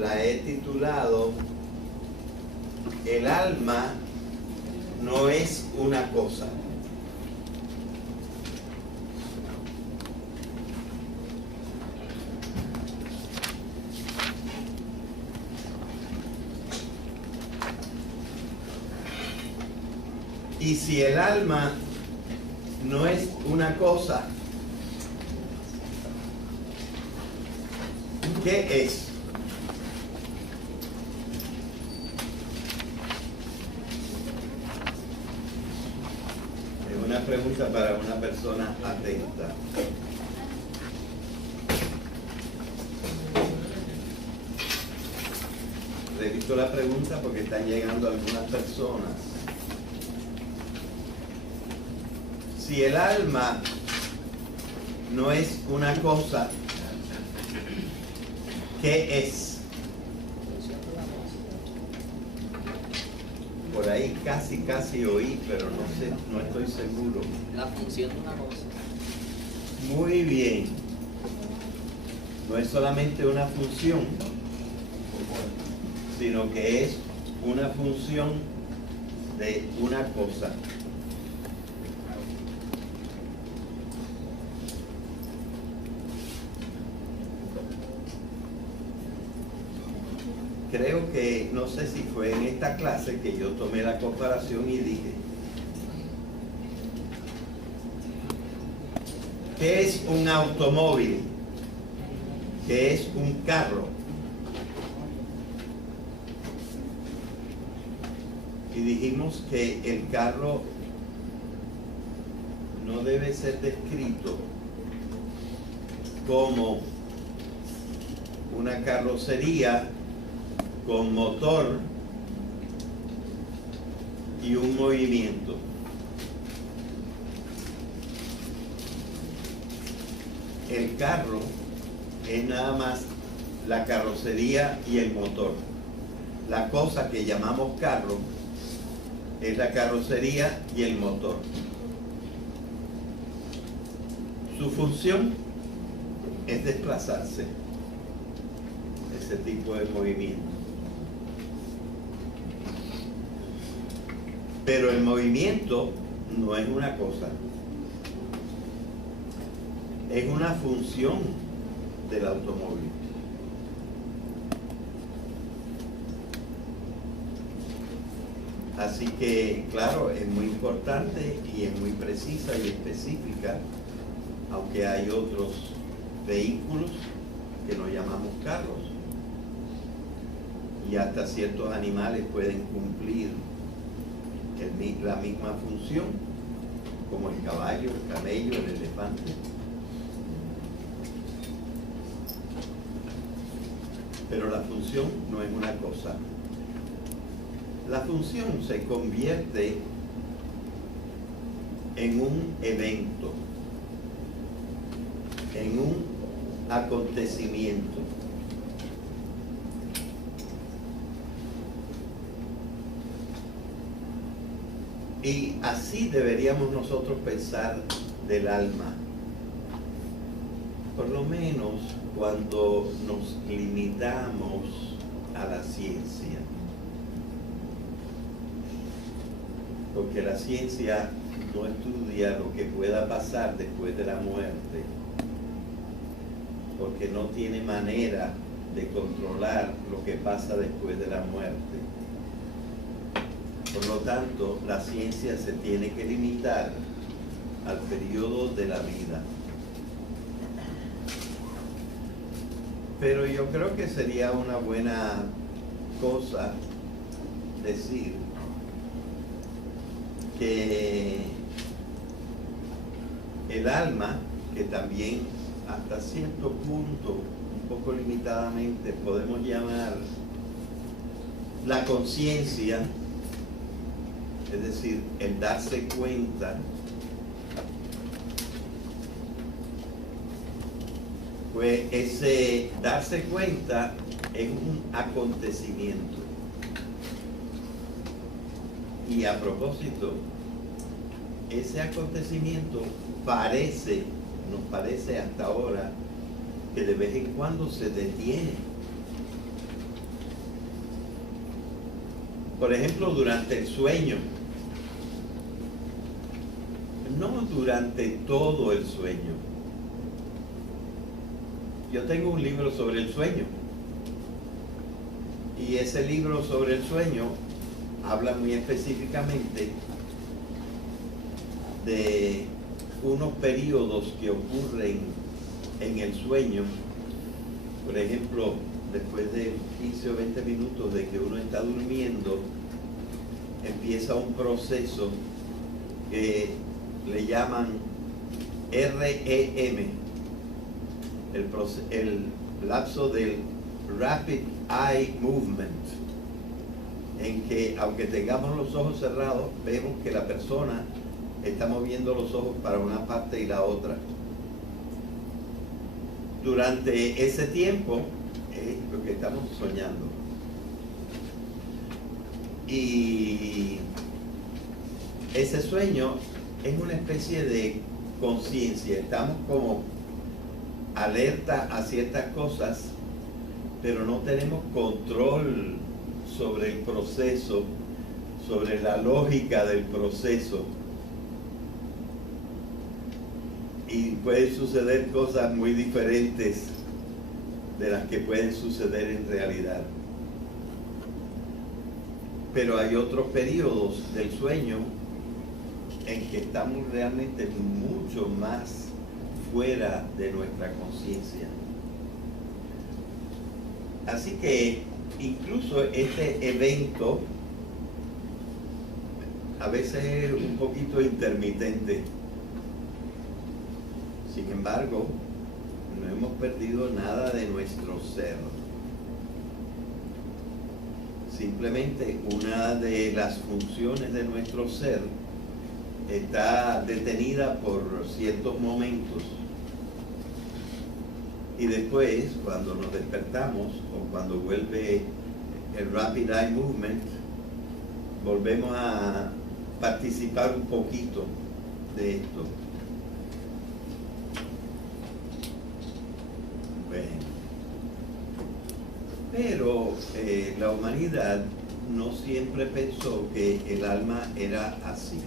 la he titulado El alma no es una cosa. Y si el alma no es una cosa, ¿qué es? Es una pregunta para una persona atenta. Repito la pregunta porque están llegando algunas personas. Si el alma no es una cosa, ¿qué es? Por ahí casi oí, pero no sé, no estoy seguro. La función de una cosa. Muy bien. No es solamente una función, sino que es una función de una cosa. Creo que, no sé si fue en esta clase que yo tomé la comparación y dije, ¿qué es un automóvil? ¿Qué es un carro? Y dijimos que el carro no debe ser descrito como una carrocería con motor y un movimiento. El carro es nada más la carrocería y el motor. La cosa que llamamos carro es la carrocería y el motor. Su función es desplazarse, ese tipo de movimiento. Pero el movimiento no es una cosa, es una función del automóvil. Así que, claro, es muy importante y es muy precisa y específica, aunque hay otros vehículos que no llamamos carros. Y hasta ciertos animales pueden cumplir la misma función, como el caballo, el camello, el elefante. Pero la función no es una cosa. La función se convierte en un evento, en un acontecimiento. Y así deberíamos nosotros pensar del alma. Por lo menos cuando nos limitamos a la ciencia. Porque la ciencia no estudia lo que pueda pasar después de la muerte. Porque no tiene manera de controlar lo que pasa después de la muerte. Por lo tanto, la ciencia se tiene que limitar al periodo de la vida. Pero yo creo que sería una buena cosa decir que el alma, que también hasta cierto punto, un poco limitadamente, podemos llamar la conciencia, es decir, el darse cuenta, pues ese darse cuenta es un acontecimiento. Y a propósito, ese acontecimiento nos parece hasta ahora que de vez en cuando se detiene. Por ejemplo, durante el sueño, no durante todo el sueño. Yo tengo un libro sobre el sueño, y ese libro sobre el sueño habla muy específicamente de unos periodos que ocurren en el sueño. Por ejemplo, después de 15 o 20 minutos de que uno está durmiendo, empieza un proceso que le llaman REM, el lapso del Rapid Eye Movement, en que aunque tengamos los ojos cerrados, vemos que la persona está moviendo los ojos para una parte y la otra. Durante ese tiempo es lo que estamos soñando. Y ese sueño es una especie de conciencia. Estamos como alerta a ciertas cosas, pero no tenemos control sobre el proceso, sobre la lógica del proceso. Y pueden suceder cosas muy diferentes de las que pueden suceder en realidad. Pero hay otros periodos del sueño en que estamos realmente mucho más fuera de nuestra conciencia. Así que incluso este evento a veces es un poquito intermitente. Sin embargo, no hemos perdido nada de nuestro ser. Simplemente una de las funciones de nuestro ser está detenida por ciertos momentos. Y después, cuando nos despertamos o cuando vuelve el Rapid Eye Movement, volvemos a participar un poquito de esto. Pero la humanidad no siempre pensó que el alma era así.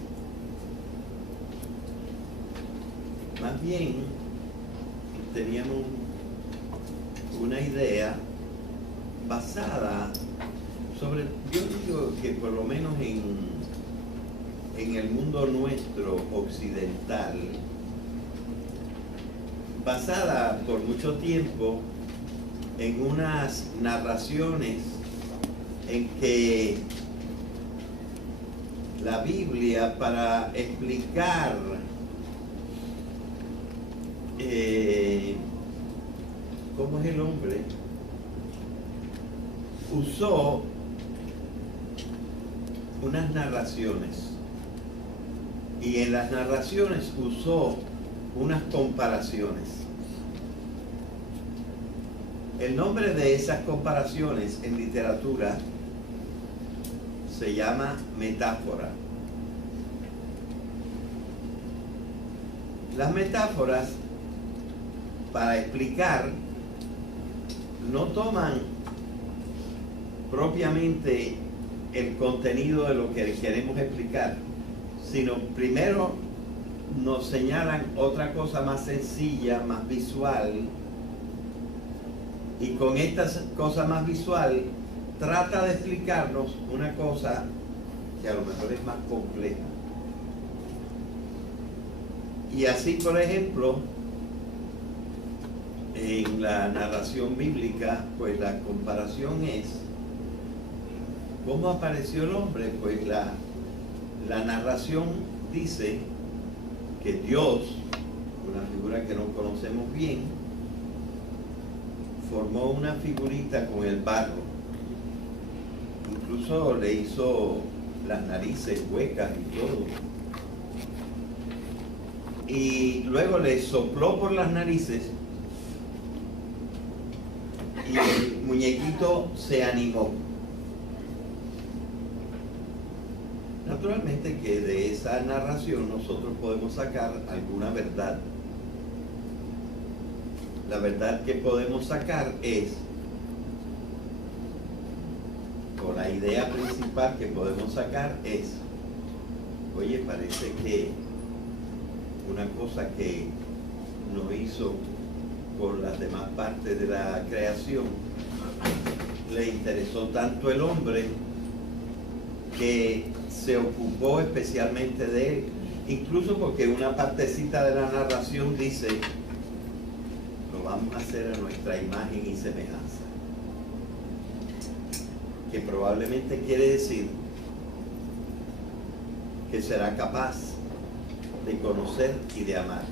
Más bien, teníamos una idea basada sobre, yo digo que por lo menos en el mundo nuestro occidental, basada por mucho tiempo en unas narraciones en que la Biblia, para explicar cómo es el hombre, usó unas narraciones, y en las narraciones usó unas comparaciones. El nombre de esas comparaciones en literatura se llama metáfora. Las metáforas, para explicar, no toman propiamente el contenido de lo que queremos explicar, sino primero nos señalan otra cosa más sencilla, más visual, y con esta cosa más visual trata de explicarnos una cosa que a lo mejor es más compleja. Y así, por ejemplo, en la narración bíblica, pues la comparación es ¿cómo apareció el hombre? Pues la narración dice que Dios, una figura que no conocemos bien, formó una figurita con el barro. Incluso le hizo las narices huecas y todo. Y luego le sopló por las narices y el muñequito se animó. Naturalmente que de esa narración nosotros podemos sacar alguna verdad. La verdad que podemos sacar es, o la idea principal que podemos sacar es, oye, parece que una cosa que no hizo por las demás partes de la creación, le interesó tanto el hombre que se ocupó especialmente de él, incluso porque una partecita de la narración dice, lo vamos a hacer a nuestra imagen y semejanza, que probablemente quiere decir que será capaz de conocer y de amar,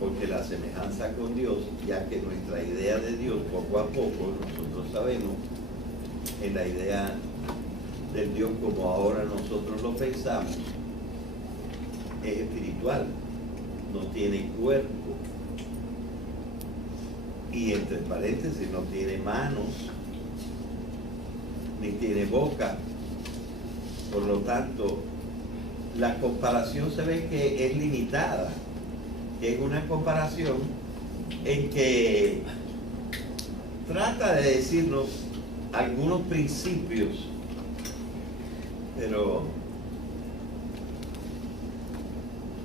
porque la semejanza con Dios, ya que nuestra idea de Dios poco a poco, nosotros sabemos, en la idea del Dios como ahora nosotros lo pensamos, es espiritual, no tiene cuerpo, y entre paréntesis no tiene manos, ni tiene boca. Por lo tanto, la comparación se ve que es limitada, que es una comparación en que trata de decirnos algunos principios, pero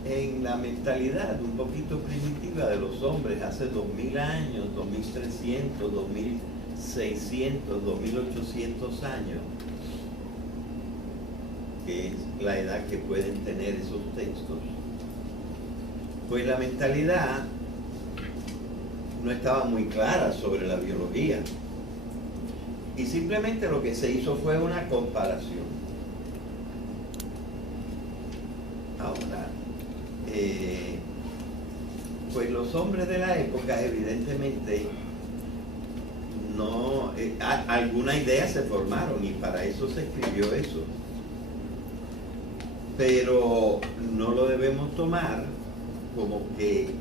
en la mentalidad un poquito primitiva de los hombres hace 2000 años, 2300, 2600, 2800 años, que es la edad que pueden tener esos textos, pues la mentalidad no estaba muy clara sobre la biología, y simplemente lo que se hizo fue una comparación. Ahora, pues los hombres de la época evidentemente no, alguna idea se formaron y para eso se escribió eso, pero no lo debemos tomar como que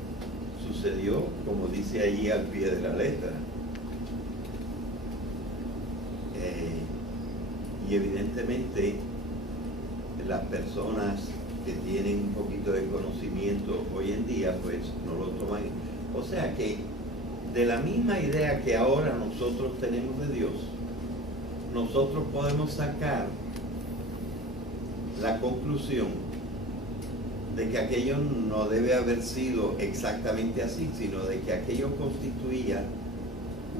sucedió, como dice allí al pie de la letra. Y evidentemente las personas que tienen un poquito de conocimiento hoy en día, pues no lo toman. O sea que de la misma idea que ahora nosotros tenemos de Dios, nosotros podemos sacar la conclusión de que aquello no debe haber sido exactamente así, sino de que aquello constituía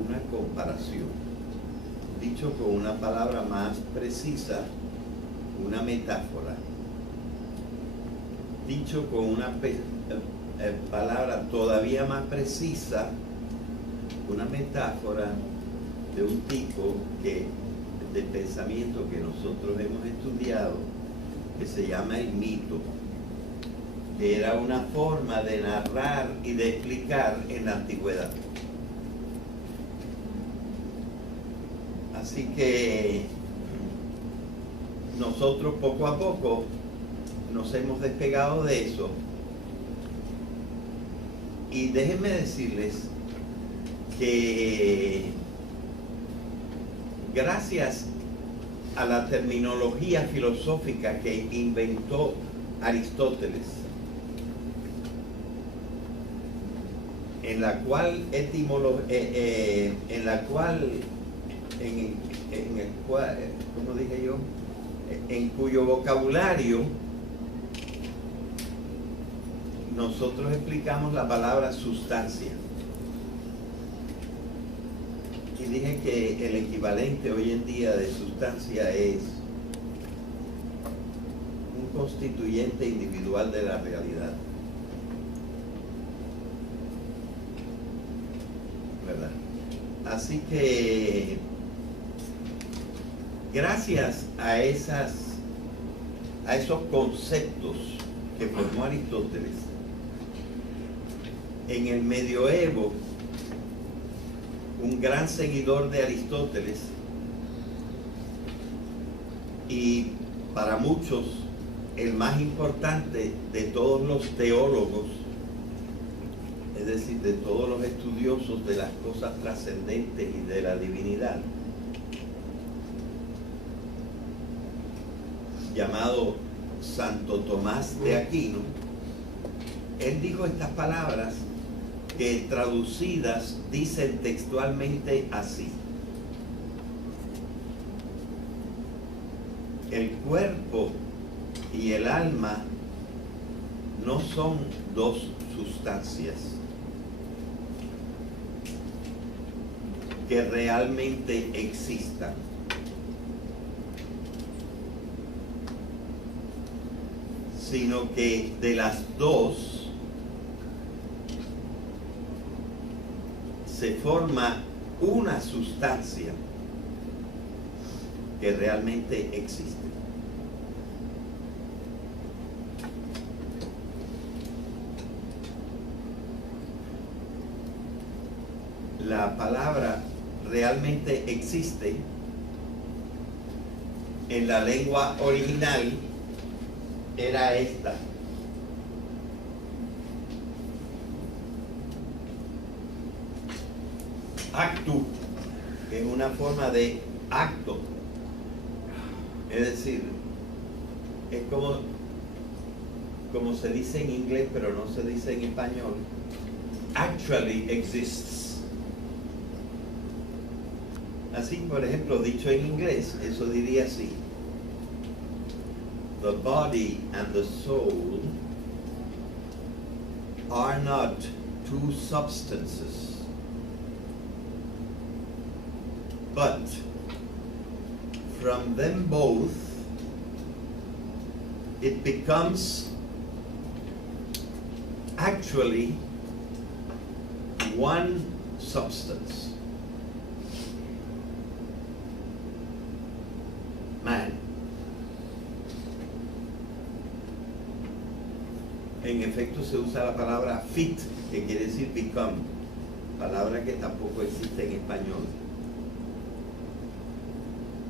una comparación. Dicho con una palabra más precisa, una metáfora. Dicho con una palabra todavía más precisa, una metáfora de un tipo de pensamiento que nosotros hemos estudiado, que se llama el mito, que era una forma de narrar y de explicar en la antigüedad. Así que nosotros poco a poco nos hemos despegado de eso, y déjenme decirles que gracias a la terminología filosófica que inventó Aristóteles, en la cual ¿cómo dije yo? En cuyo vocabulario nosotros explicamos la palabra sustancia. Y dije que el equivalente hoy en día de sustancia es un constituyente individual de la realidad. ¿Verdad? Así que gracias a esos conceptos que formó Aristóteles, en el medioevo, un gran seguidor de Aristóteles, y para muchos el más importante de todos los teólogos, es decir, de todos los estudiosos de las cosas trascendentes y de la divinidad, llamado Santo Tomás de Aquino, él dijo estas palabras que traducidas dicen textualmente así: el cuerpo y el alma no son dos sustancias que realmente existan. Sino que de las dos se forma una sustancia que realmente existe. La palabra realmente existe en la lengua original era esta. Actu, que es una forma de acto. Es decir, es como se dice en inglés, pero no se dice en español. Actually exists. Así, por ejemplo, dicho en inglés, eso diría así: the body and the soul are not two substances, but from them both it becomes actually one substance. Man. En efecto se usa la palabra fit, que quiere decir become, palabra que tampoco existe en español.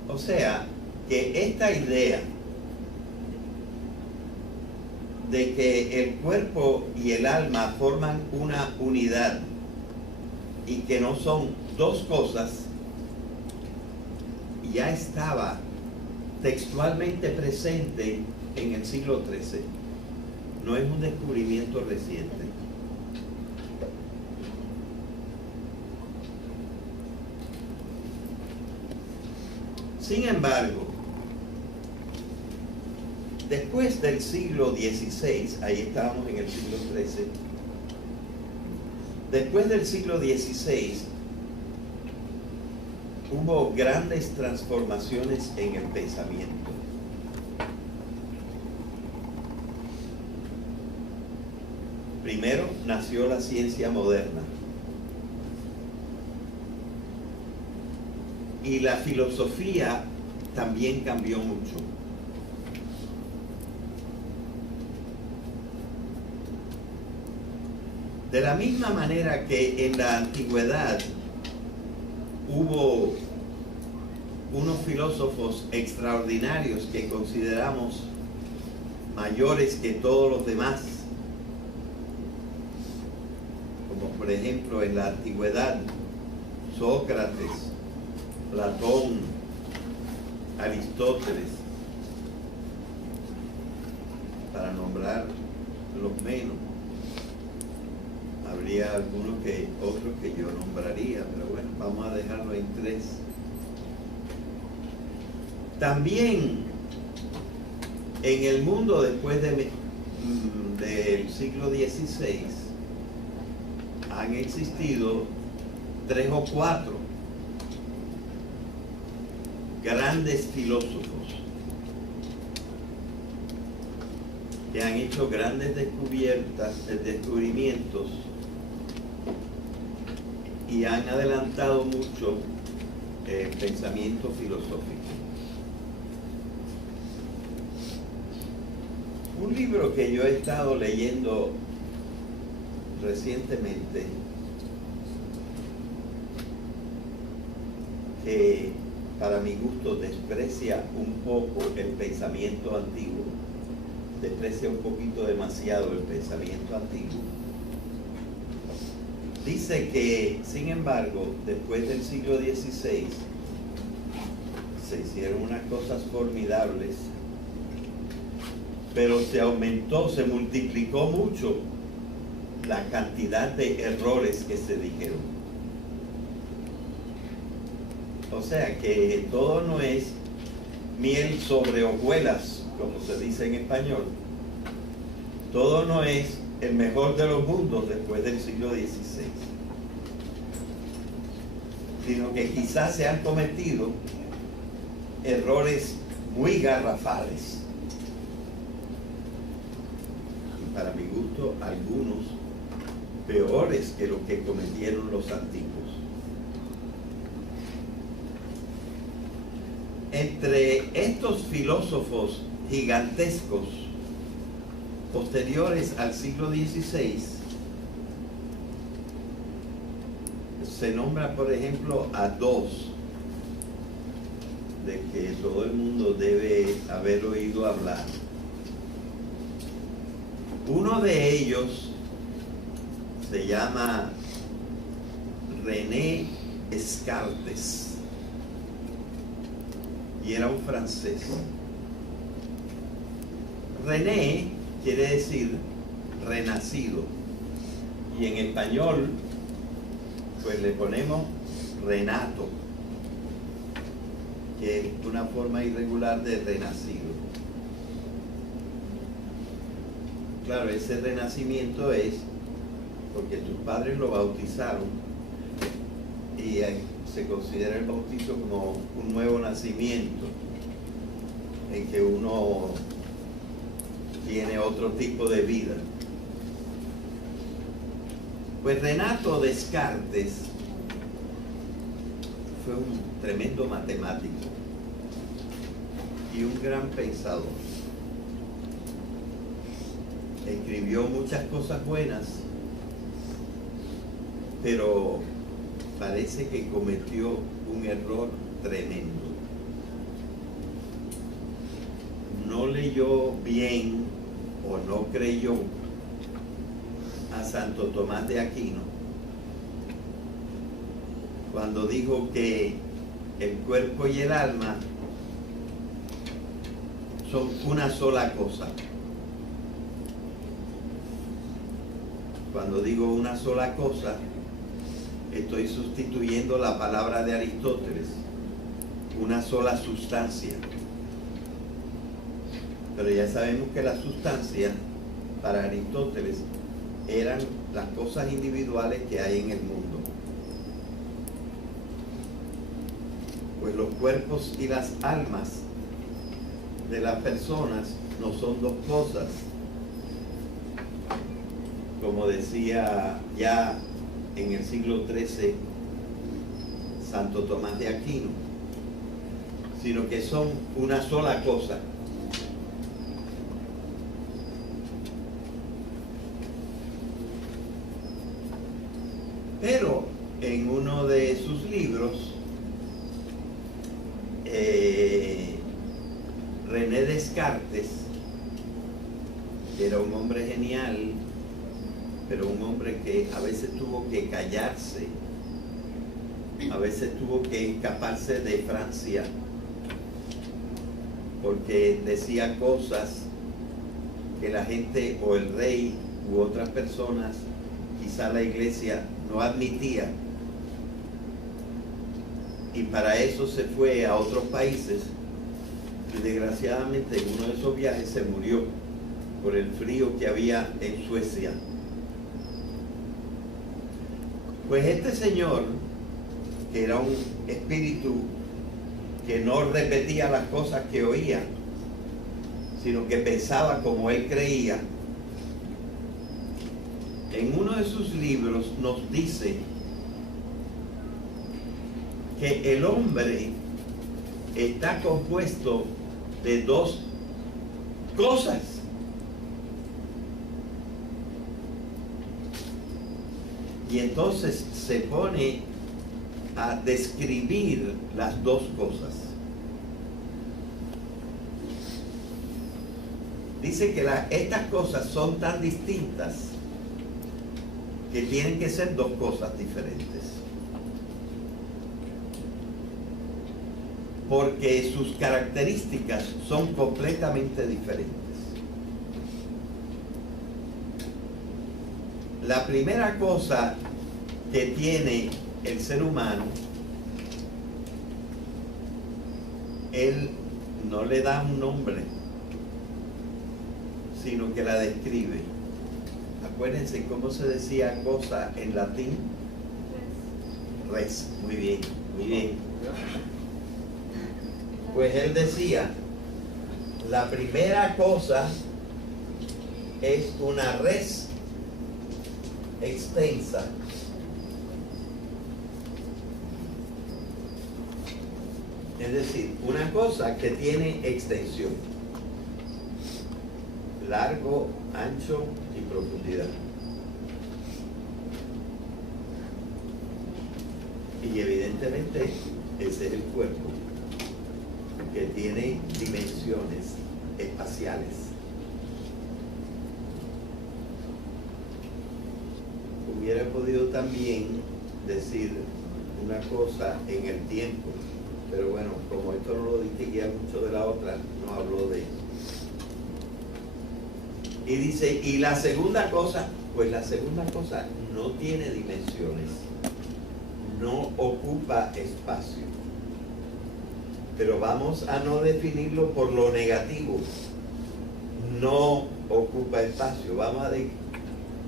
O sea, que esta idea de que el cuerpo y el alma forman una unidad y que no son dos cosas, ya estaba textualmente presente en el siglo XIII. No es un descubrimiento reciente. Sin embargo, después del siglo XVI, ahí estábamos en el siglo XIII, después del siglo XVI, hubo grandes transformaciones en el pensamiento. Primero nació la ciencia moderna y la filosofía también cambió mucho. De la misma manera que en la antigüedad hubo unos filósofos extraordinarios que consideramos mayores que todos los demás, como por ejemplo en la antigüedad Sócrates, Platón, Aristóteles, para nombrar los menos. Habría otros que yo nombraría, pero bueno, vamos a dejarlo en tres. También en el mundo después del siglo XVI han existido 3 o 4 grandes filósofos que han hecho grandes descubrimientos y han adelantado mucho el pensamiento filosófico. Un libro que yo he estado leyendo recientemente, que para mi gusto desprecia un poco el pensamiento antiguo, desprecia un poquito demasiado el pensamiento antiguo. Dice que, sin embargo, después del siglo XVI se hicieron unas cosas formidables, pero se aumentó, se multiplicó mucho la cantidad de errores que se dijeron. O sea que todo no es miel sobre hojuelas, como se dice en español. Todo no es el mejor de los mundos después del siglo XVI, sino que quizás se han cometido errores muy garrafales. Y para mi gusto, algunos peores que los que cometieron los antiguos. Entre estos filósofos gigantescos posteriores al siglo XVI se nombra, por ejemplo, a dos de que todo el mundo debe haber oído hablar. Uno de ellos se llama René Descartes y era un francés. René quiere decir renacido, y en español pues le ponemos Renato, que es una forma irregular de renacido. Claro, ese renacimiento es porque tus padres lo bautizaron y se considera el bautizo como un nuevo nacimiento en que uno tiene otro tipo de vida. Pues Renato Descartes fue un tremendo matemático y un gran pensador. Escribió muchas cosas buenas, pero parece que cometió un error tremendo. No leyó bien o no creyó a Santo Tomás de Aquino cuando dijo que el cuerpo y el alma son una sola cosa. Cuando digo una sola cosa, estoy sustituyendo la palabra de Aristóteles, una sola sustancia. Pero ya sabemos que la sustancia para Aristóteles eran las cosas individuales que hay en el mundo. Pues los cuerpos y las almas de las personas no son dos cosas, como decía ya en el siglo XIII Santo Tomás de Aquino, sino que son una sola cosa. Pero en uno de sus libros, René Descartes, que era un hombre genial, pero un hombre que a veces tuvo que callarse, a veces tuvo que escaparse de Francia, porque decía cosas que la gente o el rey u otras personas, quizá la iglesia, no admitía, y para eso se fue a otros países y desgraciadamente en uno de esos viajes se murió por el frío que había en Suecia. Pues este señor, que era un espíritu que no repetía las cosas que oía, sino que pensaba como él creía, en uno de sus libros nos dice que el hombre está compuesto de dos cosas. Y entonces se pone a describir las dos cosas. Dice que estas cosas son tan distintas que tienen que ser dos cosas diferentes. Porque sus características son completamente diferentes. La primera cosa que tiene el ser humano, él no le da un nombre, sino que la describe. Acuérdense cómo se decía cosa en latín. Res. Muy bien, muy bien. Pues él decía, la primera cosa es una res extensa. Es decir, una cosa que tiene extensión, largo, ancho y profundidad. Y evidentemente ese es el cuerpo, que tiene dimensiones espaciales. Hubiera podido también decir una cosa en el tiempo, pero bueno, como esto no lo distinguía mucho de la otra, no habló de eso. Y dice, y la segunda cosa, pues la segunda cosa no tiene dimensiones, no ocupa espacio. Pero vamos a no definirlo por lo negativo. No ocupa espacio. Vamos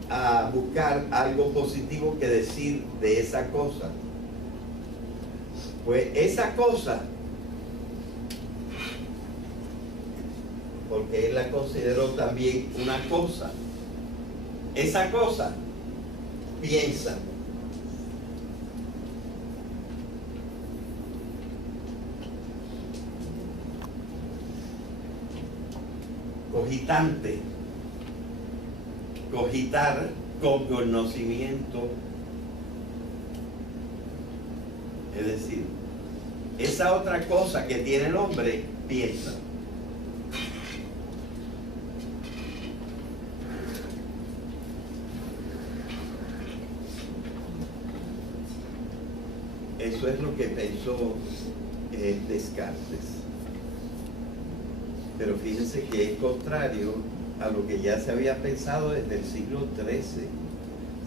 a buscar algo positivo que decir de esa cosa. Pues esa cosa, porque él la consideró también una cosa, esa cosa piensa. Cogitante, cogitar con conocimiento, es decir, esa otra cosa que tiene el hombre piensa. Eso es lo que pensó Descartes. Pero fíjense que es contrario a lo que ya se había pensado desde el siglo XIII.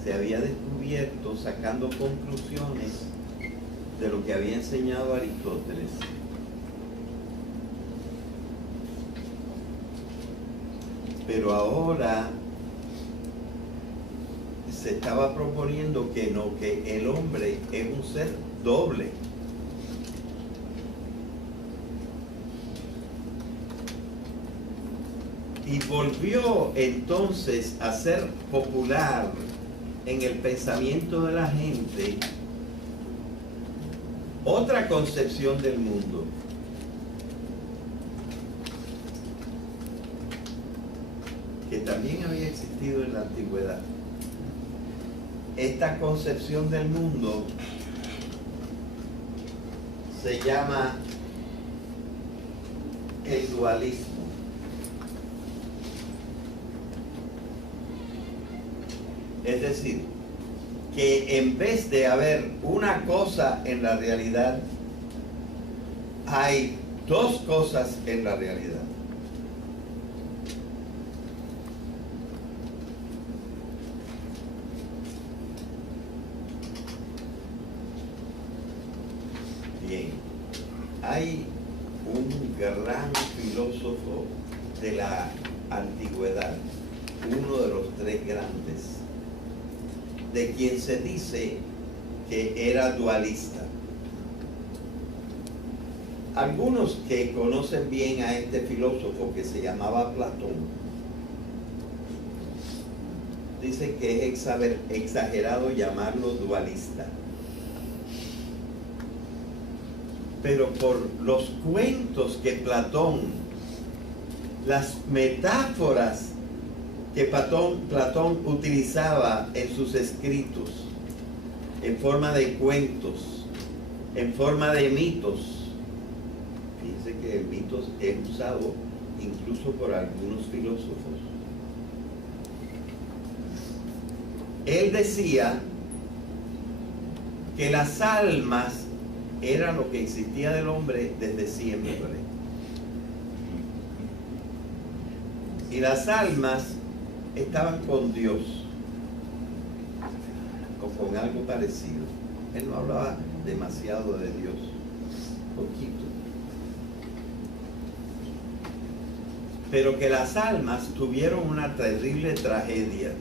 Se había descubierto sacando conclusiones de lo que había enseñado Aristóteles. Pero ahora se estaba proponiendo que no, que el hombre es un ser doble. Y volvió entonces a ser popular en el pensamiento de la gente otra concepción del mundo. Que también había existido en la antigüedad. Esta concepción del mundo se llama el dualismo. Es decir, que en vez de haber una cosa en la realidad, hay dos cosas en la realidad. Bien, hay un gran filósofo de la antigüedad, uno de los tres grandes, de quien se dice que era dualista. Algunos que conocen bien a este filósofo, que se llamaba Platón, dicen que es exagerado llamarlo dualista. Pero por los cuentos que Platón, las metáforas que Platón utilizaba en sus escritos, en forma de cuentos, en forma de mitos. Fíjense que el mito es usado incluso por algunos filósofos. Él decía que las almas era lo que existía del hombre desde siempre. Y las almas estaban con Dios o con algo parecido. Él no hablaba demasiado de Dios, poquito. pero que las almas tuvieron una terrible tragedia.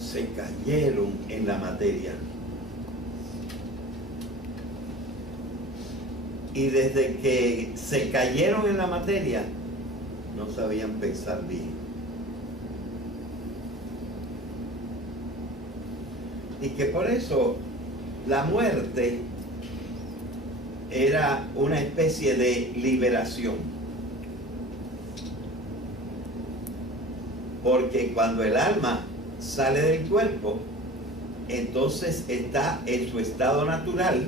Se cayeron en la materia. Y desde que se cayeron en la materia, no sabían pensar bien. Y que por eso la muerte era una especie de liberación. Porque cuando el alma sale del cuerpo, entonces está en su estado natural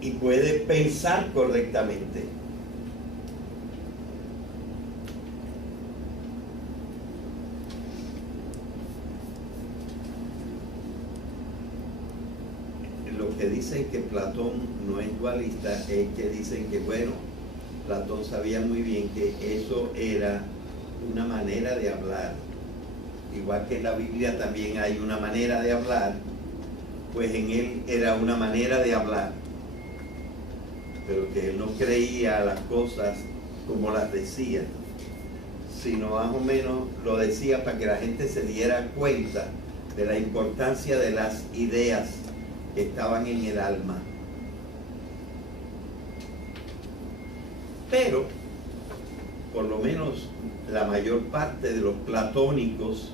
y puede pensar correctamente. Lo que dicen que Platón no es dualista es que dicen que, bueno, Platón sabía muy bien que eso era una manera de hablar. Igual que en la Biblia también hay una manera de hablar, pues en él era una manera de hablar. Pero que él no creía las cosas como las decía, sino más o menos lo decía para que la gente se diera cuenta de la importancia de las ideas que estaban en el alma. Pero, por lo menos la mayor parte de los platónicos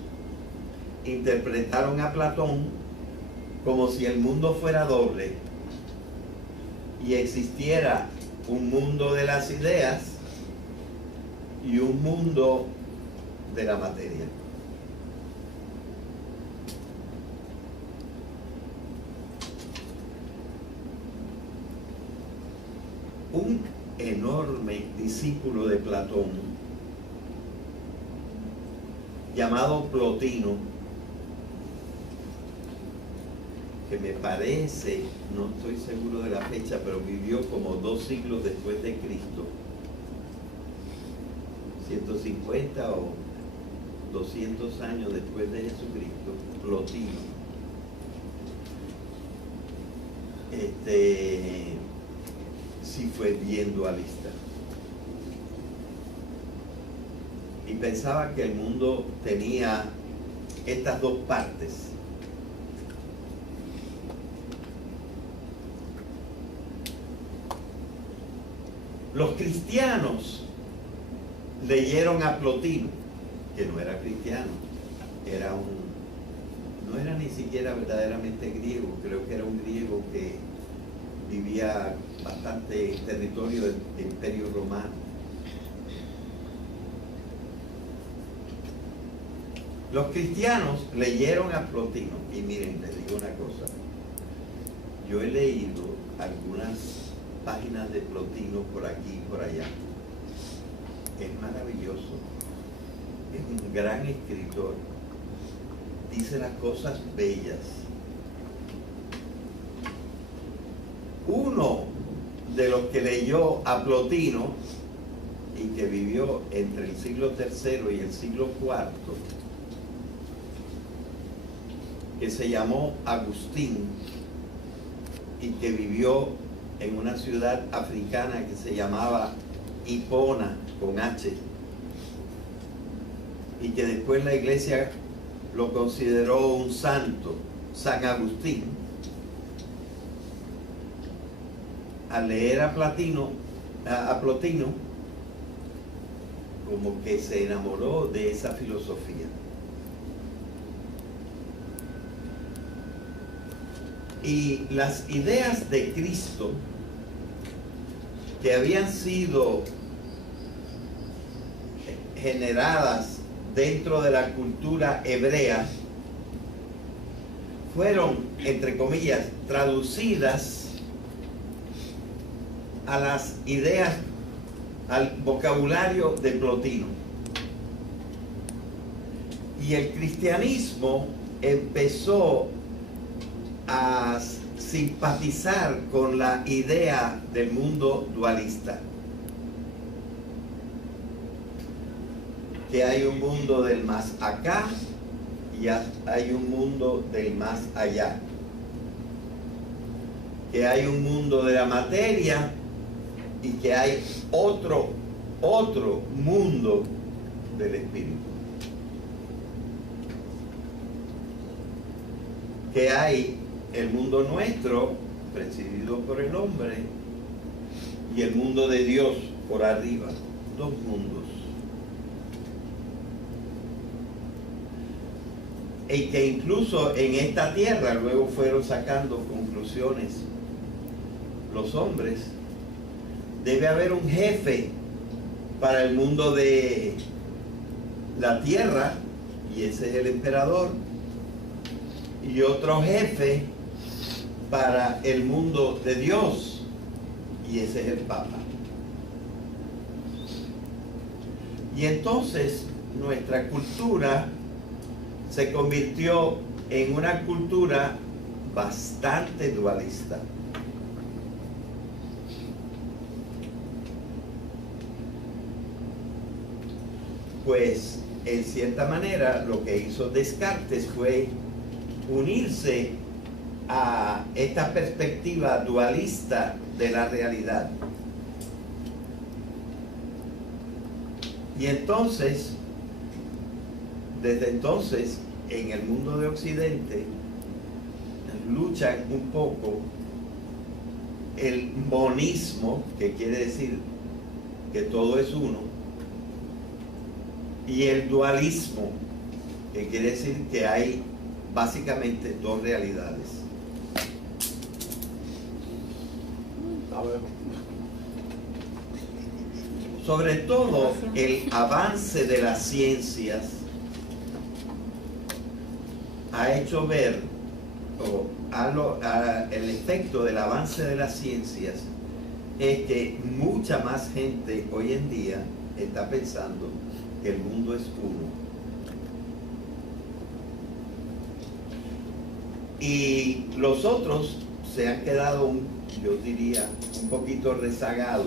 interpretaron a Platón como si el mundo fuera doble y existiera un mundo de las ideas y un mundo de la materia. Un enorme discípulo de Platón llamado Plotino, que me parece, no estoy seguro de la fecha, pero vivió como 2 siglos después de Cristo, 150 o 200 años después de Jesucristo, Plotino. Sí fue bien dualista. Y pensaba que el mundo tenía estas dos partes. Los cristianos leyeron a Plotino, que no era cristiano, no era ni siquiera verdaderamente griego, creo que era un griego que vivía bastante territorio del Imperio Romano. Los cristianos leyeron a Plotino, y miren, les digo una cosa, yo he leído algunas páginas de Plotino por aquí y por allá. Es maravilloso, es un gran escritor, dice las cosas bellas. Uno de los que leyó a Plotino y que vivió entre el siglo III y el siglo IV, que se llamó Agustín y que vivió en una ciudad africana que se llamaba Hipona, con H, y que después la iglesia lo consideró un santo, San Agustín. Al leer a Plotino, como que se enamoró de esa filosofía. Y las ideas de Cristo que habían sido generadas dentro de la cultura hebrea fueron, entre comillas, traducidas a las ideas, al vocabulario de Plotino. Y el cristianismo empezó a simpatizar con la idea del mundo dualista, que hay un mundo del más acá y hay un mundo del más allá, que hay un mundo de la materia y que hay otro mundo del espíritu. Que hay el mundo nuestro, presidido por el hombre, y el mundo de Dios por arriba. Dos mundos. Y que incluso en esta tierra luego fueron sacando conclusiones los hombres. Debe haber un jefe para el mundo de la tierra, y ese es el emperador, y otro jefe para el mundo de Dios, y ese es el Papa. Y entonces nuestra cultura se convirtió en una cultura bastante dualista. Pues en cierta manera lo que hizo Descartes fue unirse a esta perspectiva dualista de la realidad. Y entonces, desde entonces, en el mundo de Occidente, luchan un poco el monismo, que quiere decir que todo es uno, y el dualismo, que quiere decir que hay básicamente dos realidades. Sobre todo el avance de las ciencias ha hecho ver, el efecto del avance de las ciencias es que mucha más gente hoy en día está pensando que el mundo es uno. Y los otros se han quedado, yo diría, un poquito rezagados,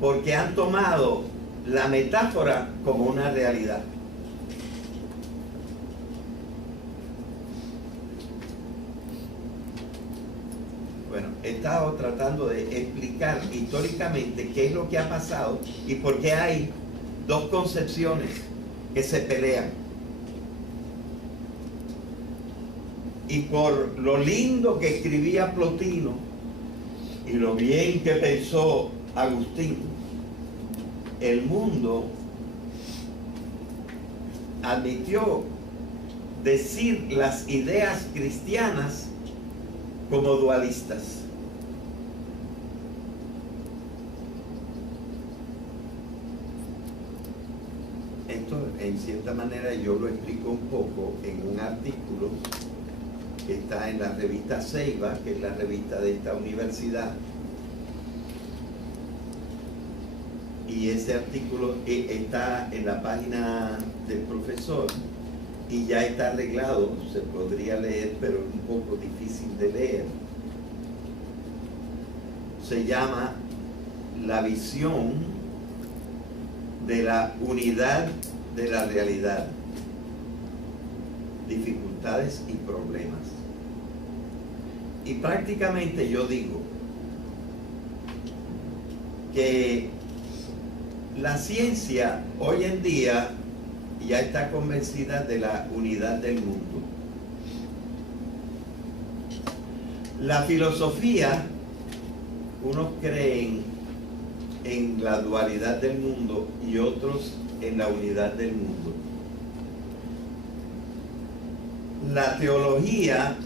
porque han tomado la metáfora como una realidad. Bueno, he estado tratando de explicar históricamente qué es lo que ha pasado y por qué hay dos concepciones que se pelean. Y por lo lindo que escribía Plotino y lo bien que pensó Agustín, el mundo admitió decir las ideas cristianas como dualistas. Esto, en cierta manera, yo lo explico un poco en un artículo que está en la revista Ceiba, que es la revista de esta universidad. Y ese artículo está en la página del profesor y ya está arreglado, se podría leer, pero es un poco difícil de leer. Se llama La visión de la unidad de la realidad, dificultades y problemas. Y prácticamente yo digo que la ciencia hoy en día ya está convencida de la unidad del mundo. La filosofía, unos creen en la dualidad del mundo y otros en la unidad del mundo. La teología,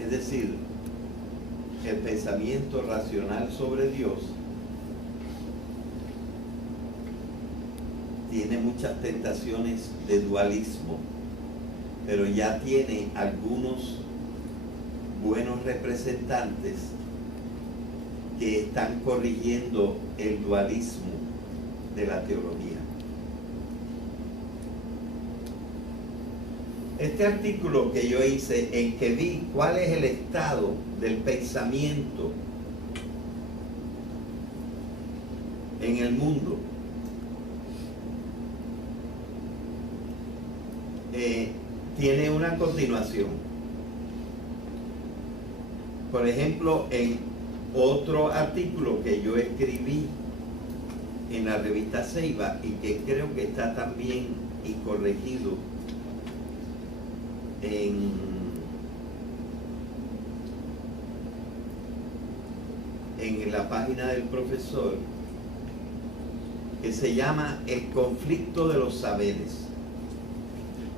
es decir, el pensamiento racional sobre Dios, tiene muchas tentaciones de dualismo, pero ya tiene algunos buenos representantes que están corrigiendo el dualismo de la teología. Este artículo que yo hice, en que vi cuál es el estado del pensamiento en el mundo, tiene una continuación. Por ejemplo, en otro artículo que yo escribí en la revista Ceiba y que creo que está también y corregido en la página del profesor, que se llama El conflicto de los saberes.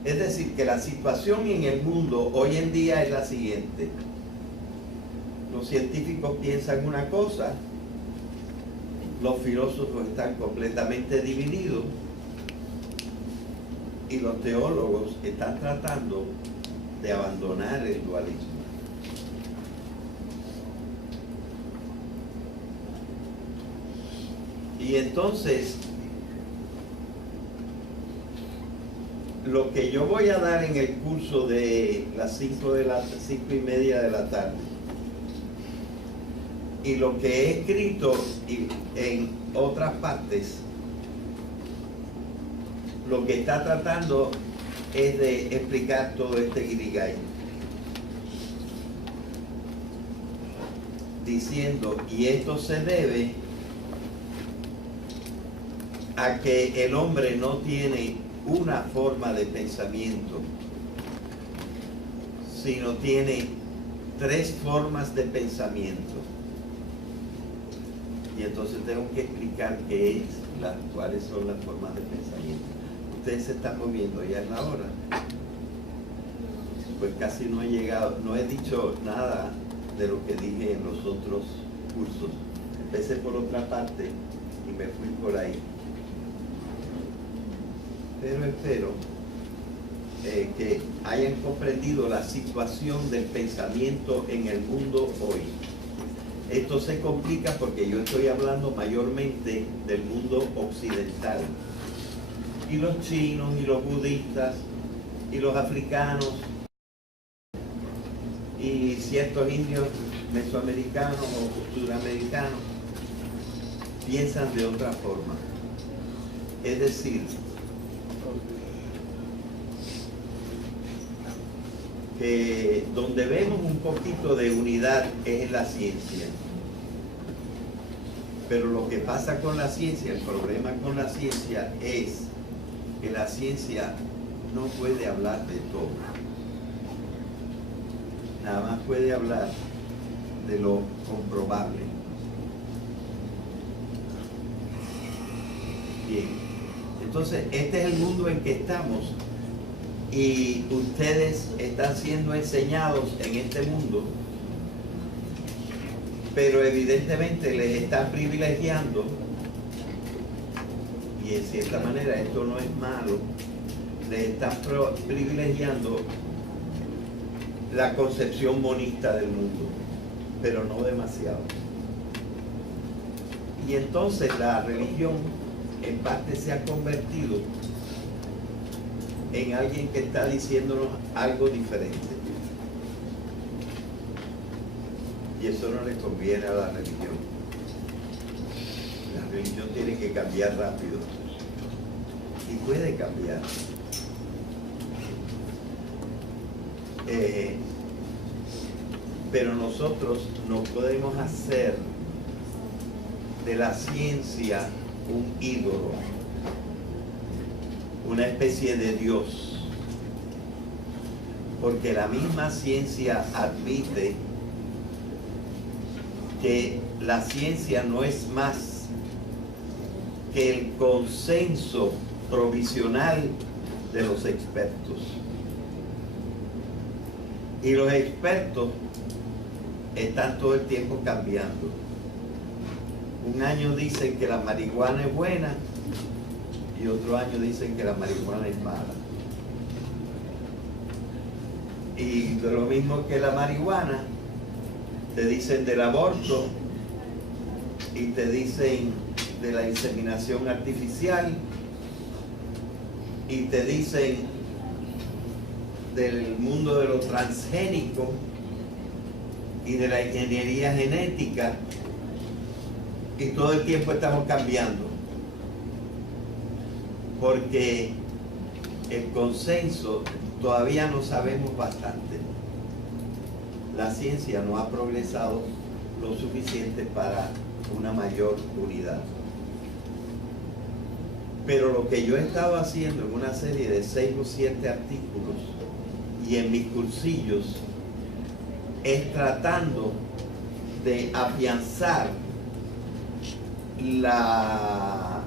Es decir, que la situación en el mundo hoy en día es la siguiente: los científicos piensan una cosa, los filósofos están completamente divididos y los teólogos están tratando de abandonar el dualismo. Y entonces, lo que yo voy a dar en el curso de las 5:30 de la tarde, y lo que he escrito en otras partes, lo que está tratando es de explicar todo este guirigay, diciendo, y esto se debe a que el hombre no tiene una forma de pensamiento, sino tiene 3 formas de pensamiento. Y entonces tengo que explicar cuáles son las formas de pensamiento. Ustedes se están moviendo, ya es la hora. Pues casi no he llegado, no he dicho nada de lo que dije en los otros cursos. Empecé por otra parte y me fui por ahí. Pero espero que hayan comprendido la situación del pensamiento en el mundo hoy. Esto se complica porque yo estoy hablando mayormente del mundo occidental. Y los chinos, y los budistas, y los africanos, y ciertos indios mesoamericanos o suramericanos piensan de otra forma. Es decir, que donde vemos un poquito de unidad es en la ciencia. Pero lo que pasa con la ciencia, el problema con la ciencia es que la ciencia no puede hablar de todo. Nada más puede hablar de lo comprobable. Bien, entonces este es el mundo en que estamos. Y ustedes están siendo enseñados en este mundo, pero evidentemente les están privilegiando, y en cierta manera esto no es malo, les están privilegiando la concepción monista del mundo, pero no demasiado. Y entonces la religión en parte se ha convertido en alguien que está diciéndonos algo diferente. Y eso no le conviene a la religión. La religión tiene que cambiar rápido. Y puede cambiar. Pero nosotros no podemos hacer de la ciencia un ídolo, una especie de Dios, porque la misma ciencia admite que la ciencia no es más que el consenso provisional de los expertos. Y los expertos están todo el tiempo cambiando. Un año dicen que la marihuana es buena y otro año dicen que la marihuana es mala. Y de lo mismo que la marihuana, te dicen del aborto y te dicen de la inseminación artificial y te dicen del mundo de lo transgénico y de la ingeniería genética, y todo el tiempo estamos cambiando porque el consenso todavía no sabemos bastante. la ciencia no ha progresado lo suficiente para una mayor unidad. Pero lo que yo he estado haciendo en una serie de 6 o 7 artículos y en mis cursillos es tratando de afianzar la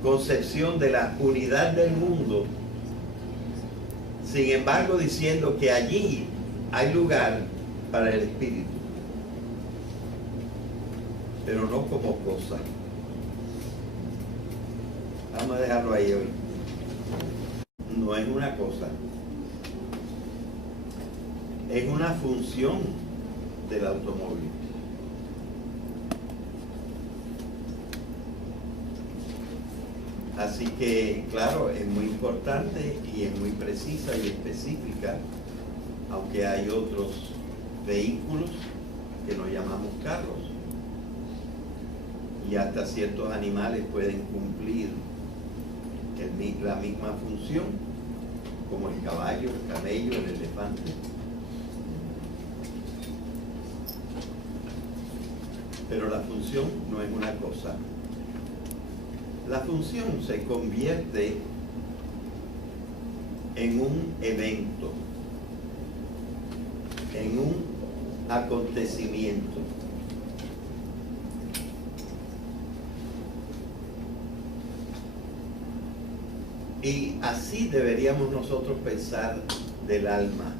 concepción de la unidad del mundo, sin embargo diciendo que allí hay lugar para el espíritu, pero no como cosa. Vamos a dejarlo ahí hoy. No es una cosa, es una función del automóvil. Así que, claro, es muy importante y es muy precisa y específica, aunque hay otros vehículos que no llamamos carros. Y hasta ciertos animales pueden cumplir la misma función, como el caballo, el camello, el elefante. Pero la función no es una cosa. La función se convierte en un evento, en un acontecimiento. Y así deberíamos nosotros pensar del alma,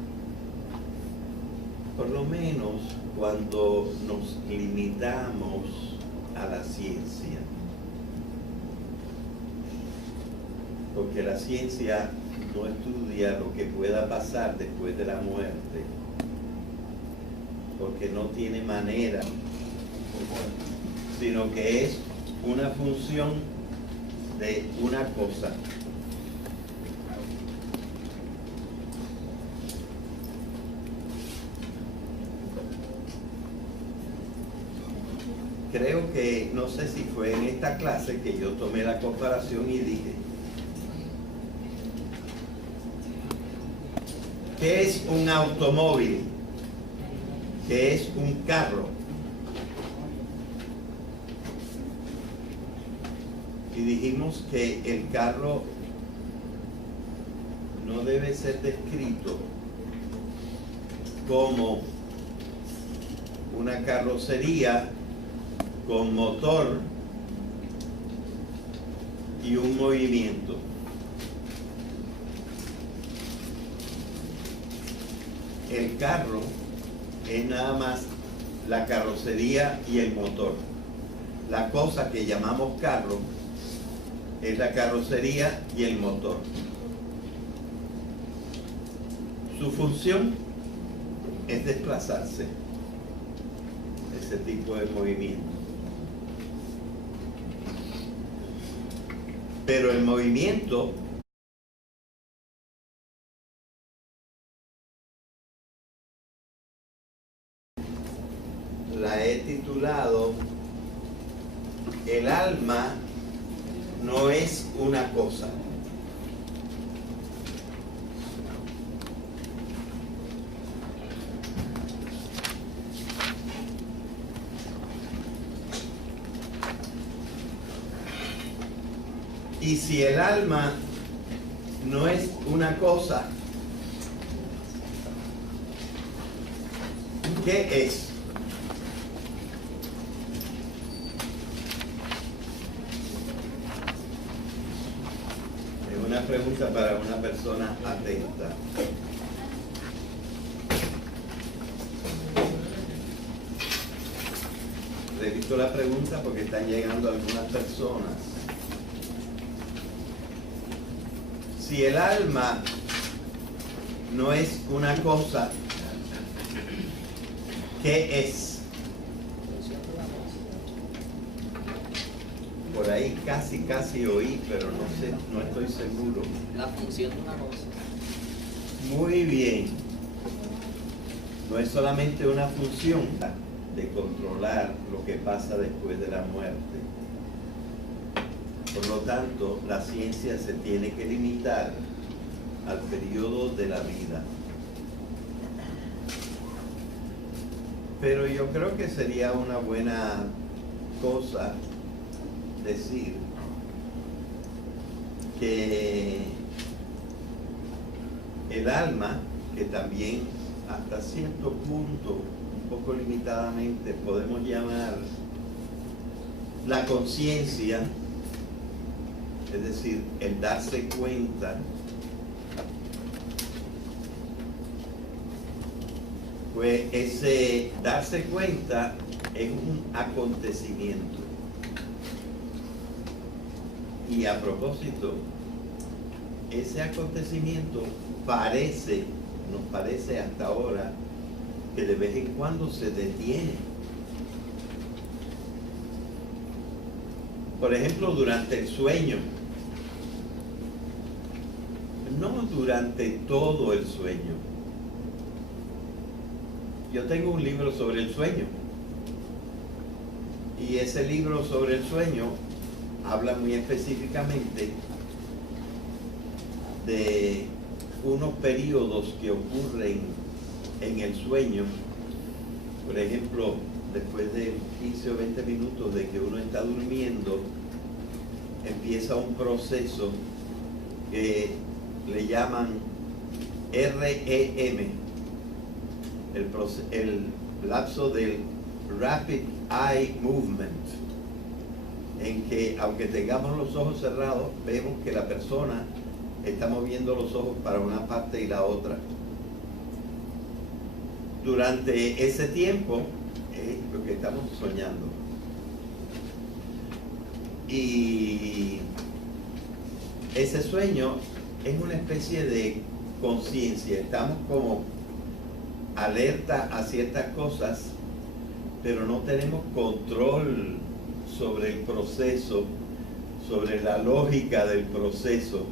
por lo menos cuando nos limitamos a la ciencia. Porque la ciencia no estudia lo que pueda pasar después de la muerte, porque no tiene manera, sino que es una función de una cosa. Creo que, no sé si fue en esta clase que yo tomé la comparación y dije, ¿qué es un automóvil? ¿Qué es un carro? Y dijimos que el carro no debe ser descrito como una carrocería con motor y un movimiento. El carro es nada más la carrocería y el motor. La cosa que llamamos carro es la carrocería y el motor. Su función es desplazarse, ese tipo de movimiento. Pero el movimiento la he titulado El alma no es una cosa. Y si el alma no es una cosa, ¿qué es? Es una pregunta para una persona atenta. Repito la pregunta porque están llegando algunas personas. Si el alma no es una cosa, ¿qué es? Por ahí casi oí, pero no sé, no estoy seguro. La función de una cosa. Muy bien. No es solamente una función de controlar lo que pasa después de la muerte. Por lo tanto, la ciencia se tiene que limitar al periodo de la vida. Pero yo creo que sería una buena cosa decir que el alma, que también hasta cierto punto, un poco limitadamente, podemos llamar la conciencia, es decir, el darse cuenta, pues ese darse cuenta es un acontecimiento. Y a propósito, ese acontecimiento nos parece hasta ahora que de vez en cuando se detiene. Por ejemplo, durante el sueño, no durante todo el sueño. Yo tengo un libro sobre el sueño, y ese libro sobre el sueño habla muy específicamente de unos periodos que ocurren en el sueño. Por ejemplo, después de 15 o 20 minutos de que uno está durmiendo, empieza un proceso que le llaman REM, el lapso del Rapid Eye Movement, en que aunque tengamos los ojos cerrados, vemos que la persona está moviendo los ojos para una parte y la otra. Durante ese tiempo es lo que estamos soñando. Y ese sueño es una especie de conciencia. Estamos como alerta a ciertas cosas, pero no tenemos control sobre el proceso, sobre la lógica del proceso.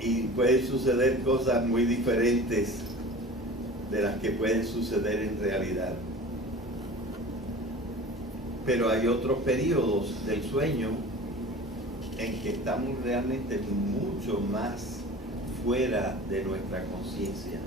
Y pueden suceder cosas muy diferentes de las que pueden suceder en realidad. Pero hay otros periodos del sueño en que estamos realmente mucho más fuera de nuestra conciencia.